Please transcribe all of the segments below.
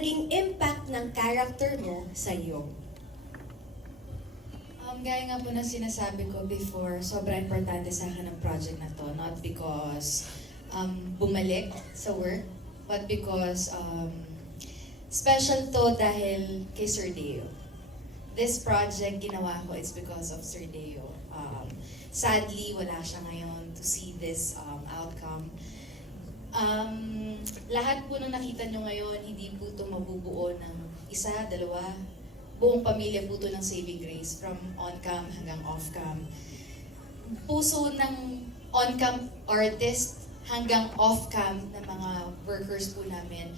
naging impact ng character mo sa iyo? Gaya nga po ng sinasabi ko before, sobrang importante sa akin ang project na to. Not because bumalik sa work, but because special to dahil kay Sir Deo. This project ginawa ko is because of Sir Deo. Sadly, wala siya ngayon to see this outcome. Lahat po ng nakita nyo ngayon, hindi po ito mabubuo ng isa, dalawa, buong pamilya po ito ng Saving Grace, from on-cam hanggang off-cam. Puso ng on-cam artist hanggang off-cam na mga workers po namin,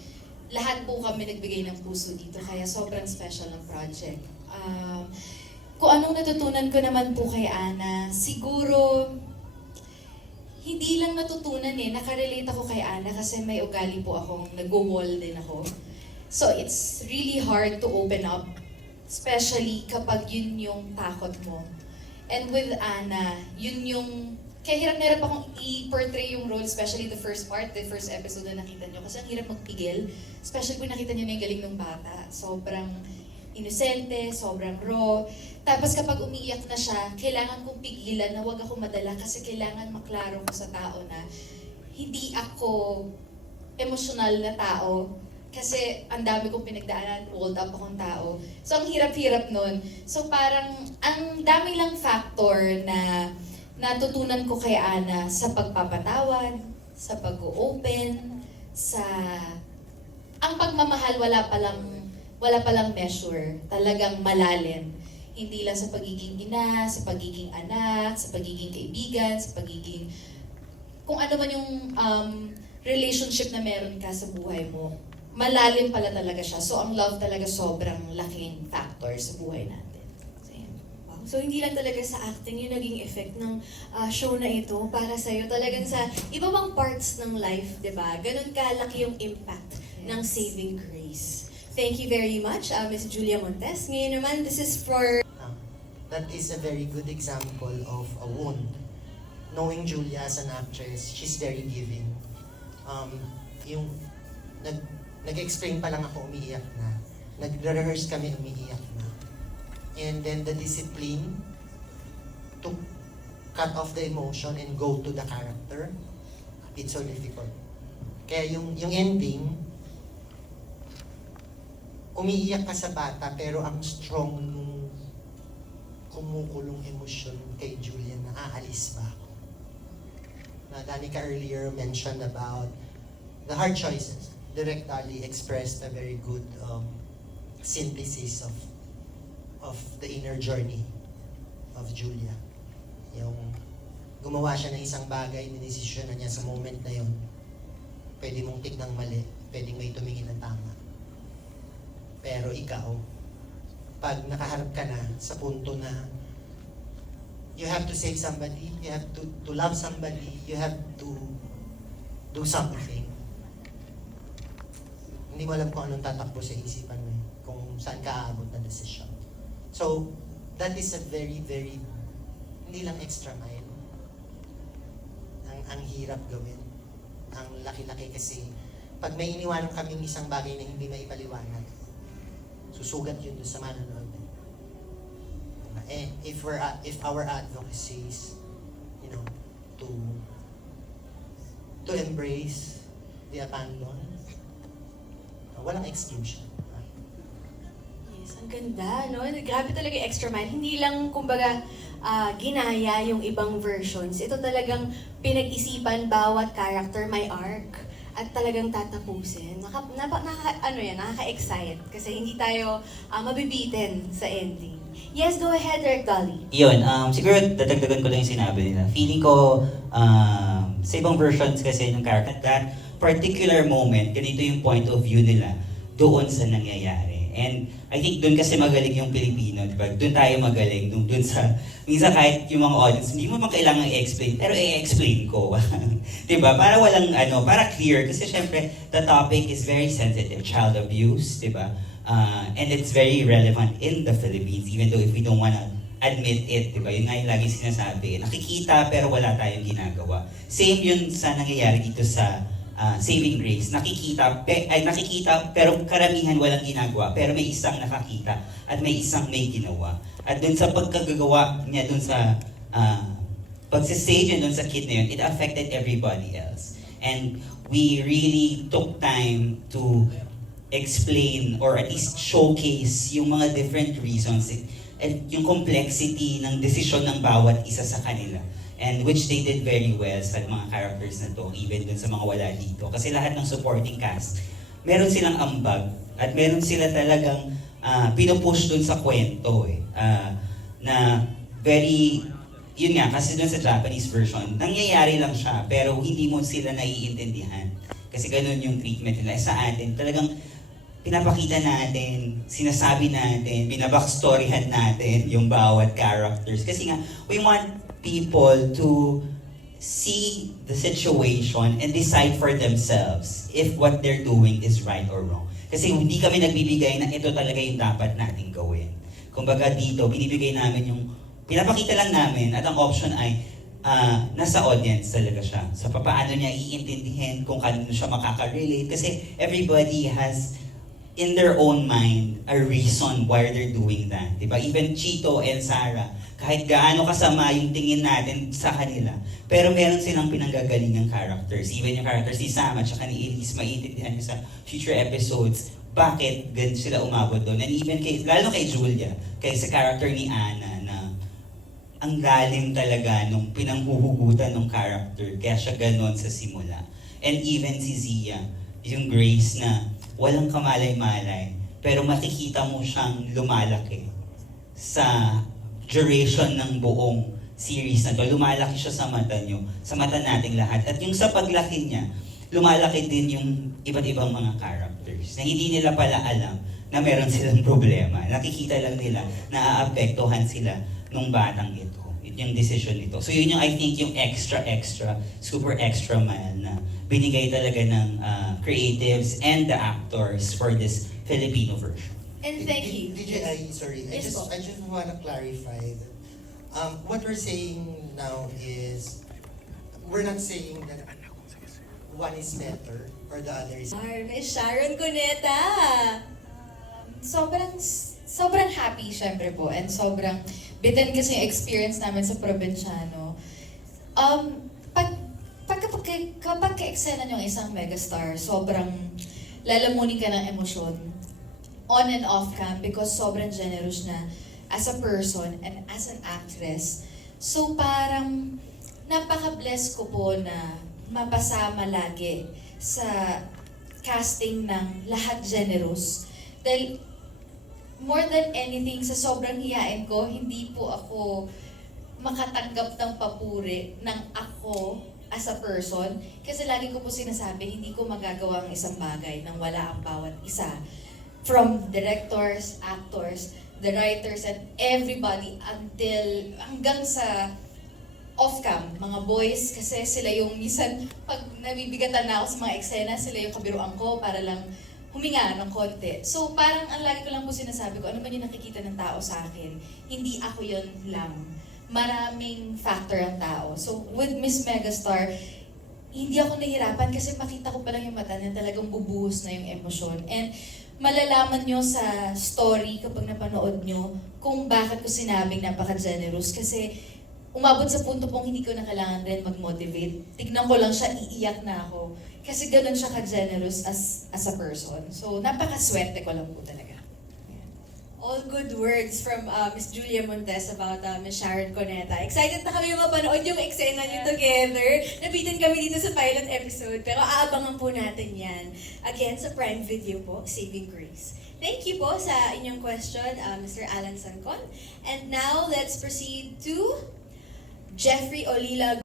lahat po kami nagbigay ng puso dito, kaya sobrang special ng project. Kung anong natutunan ko naman po kay Ana, siguro hindi lang natutunan nakarelate ako kay Ana kasi may ugali po akong nag-wall din ako. So it's really hard to open up, especially kapag yun yung takot mo. And with Ana, yun yung, kaya hirap na hirap akong i-portray yung role, especially the first part, the first episode na nakita nyo. Kasi ang hirap magpigil, especially kung nakita nyo na yung galing ng bata. Sobrang inosente, sobrang raw. Tapos kapag umiiyak na siya, kailangan kong pigilan na huwag ako madala kasi kailangan maklaro ko sa tao na hindi ako emosyonal na tao. Kasi ang dami kong pinagdaanan, hold up akong tao. So ang hirap-hirap nun. So parang ang dami lang factor na natutunan ko kay Ana sa pagpapatawad, sa pag-open, sa ang pagmamahal wala palang measure, talagang malalim. Hindi lang sa pagiging ina, sa pagiging anak, sa pagiging kaibigan, sa pagiging kung ano man yung relationship na meron ka sa buhay mo. Malalim pala talaga siya. So ang love talaga sobrang laking factor sa buhay natin. So, yan. Wow. So hindi lang talaga sa acting yung naging effect ng show na ito para sa'yo. Talagang sa iba pang parts ng life, di ba? Ganun kalaki yung impact ng Saving Grace. Thank you very much, Ms. Julia Montes. Ngayon naman, this is for... That is a very good example of a wound. Knowing Julia as an actress, she's very giving. Yung nag-explain pa lang ako, umiiyak na. Nag-rehearse kami, umiiyak na. And then the discipline to cut off the emotion and go to the character, it's so difficult. Kaya yung ending, umiiyak ka sa bata pero ang strong nung kumukulong emosyon kay Julian na aalis ba ako. Na Danica earlier mentioned about the hard choices. Direct Ali expressed a very good synthesis of the inner journey of Julia. Yung gumawa siya ng isang bagay, dinesisyon na niya sa moment na yun. Pwede mong tignang mali, pwedeng may tumingin ng tama. Pero ikaw, pag nakaharap ka na sa punto na you have to save somebody, you have to love somebody, you have to do something. Hindi mo alam kung anong tatakbo sa isipan mo, kung saan ka aabot na desisyon. So, that is a very, very, hindi lang extra mile. Ang hirap gawin. Ang laki-laki kasi, pag may iniwanan kaming isang bagay na hindi maipaliwanag, susugat yun doon sa manonood. If our advocacy is, to embrace the abandon, walang exclusion. Yes, ang ganda, no? Grabe talaga yung extra mile. Hindi lang, kumbaga, ginaya yung ibang versions. Ito talagang pinag-isipan bawat character, may arc. At talagang tatapusin. Nakaka-excite. Kasi hindi tayo mabibitin sa ending. Yes, go ahead, Direk Dolly. Yun, siguro dadagdagan ko lang yung sinabi nila. Feeling ko, sa ibang versions kasi ng character, that particular moment, ganito yung point of view nila doon sa nangyayari. And I think doon kasi magaling yung Pilipino, di ba? Doon tayo magaling, doon sa, minsan kahit yung mga audience, hindi mo man kailangan i-explain, pero i-explain ko. Di ba? Para walang, para clear, kasi syempre, the topic is very sensitive, child abuse, di ba? And it's very relevant in the Philippines, even though if we don't wanna admit it, di ba? Yun nga yung lagi sinasabi, nakikita pero wala tayong ginagawa. Same yun sa nangyayari dito sa Saving Grace. Nakikita pero karamihan walang ginagawa. Pero may isang nakakita at may isang may ginawa. At dun sa pagkagagawa niya dun sa pagsisave niya dun sa kid na yun, it affected everybody else. And we really took time to explain or at least showcase yung mga different reasons and yung complexity ng desisyon ng bawat isa sa kanila. And which they did very well sa mga characters na to, even dun sa mga wala dito. Kasi lahat ng supporting cast, meron silang ambag at meron sila talagang pinupush dun sa kwento eh. Na very, yun nga, kasi dun sa Japanese version, nangyayari lang siya, pero hindi mo sila naiintindihan. Kasi ganun yung treatment nila. Sa atin, talagang pinapakita natin, sinasabi natin, binabackstoryhan natin yung bawat characters. Kasi nga, we want people to see the situation and decide for themselves if what they're doing is right or wrong. Kasi hindi kami nagbibigay na ito talaga yung dapat nating gawin. Kumbaga dito, binibigay namin yung, pinapakita lang namin at ang option ay nasa audience talaga siya. So paano niya iintindihin kung kanino siya makaka-relate. Kasi everybody has in their own mind a reason why they're doing that. Diba? Even Chito and Sarah, kahit gaano kasama yung tingin natin sa kanila, pero meron silang pinanggagalingang characters. Even yung characters ni Sam at saka ni Elise, maiintindihan nyo sa future episodes, bakit ganun sila umabot doon. And even lalo kay Julia, kay sa character ni Anna, na ang galing talaga nung pinanghuhugutan ng character, kaya siya ganun sa simula. And even si Zia, yung Grace na walang kamalay-malay, pero makikita mo siyang lumalaki sa duration ng buong series na to. Lumalaki siya sa mata nyo, sa mata nating lahat. At yung sa paglaki niya, lumalaki din yung iba't ibang mga characters na hindi nila pala alam na meron silang problema. Nakikita lang nila na aapektuhan sila nung batang ito. Yung decision nito. So yun yung I think yung extra, super extra mile na binigay talaga ng creatives and the actors for this Filipino version. And thank you. DJ, sorry, I Yes, po. just want to clarify that what we're saying now is we're not saying that one is better or the other is Miss Sharon Cuneta! Sobrang happy syempre po and sobrang bitin kasi yung experience namin sa Provinciano. Kapag ka-eksena nyo ang isang megastar, sobrang lalamunin ka ng emosyon on and off cam because sobrang generous na as a person and as an actress. So parang napaka-bless ko po na mapasama lagi sa casting ng lahat generous. Dahil more than anything, sa sobrang hiyain ko, hindi po ako makatanggap ng papuri ng ako as a person. Kasi lagi ko po sinasabi, hindi ko magagawa ang isang bagay nang wala ang bawat isa. From directors, actors, the writers, and everybody hanggang sa off-cam, mga boys, kasi sila yung minsan, pag nabibigatan na ako sa mga eksena, sila yung kabiruan ko para lang huminga ng konti. So parang ang lagi ko lang po sinasabi ko, ano man yung nakikita ng tao sa akin, hindi ako yun lang. Maraming factor ang tao. So with Miss Megastar, hindi ako nahirapan kasi makita ko pa lang yung mata niya, talagang bubuhos na yung emosyon. And malalaman nyo sa story kapag napanood nyo kung bakit ko sinabing napaka-generous. Kasi umabot sa punto pong hindi ko na kailangan rin mag-motivate. Tignan ko lang siya, iiyak na ako. Kasi ganun siya ka-generous as a person. So napaka-swerte ko lang po talaga. All good words from Miss Julia Montes about Miss Sharon Cuneta. Excited na kami mapanood yung eksena niyo together. Nabitin kami dito sa pilot episode, pero aabangan po natin yan. Again, sa Prime Video po, Saving Grace. Thank you po sa inyong question, Mr. Alan Sancon. And now, let's proceed to Jeffrey Olila.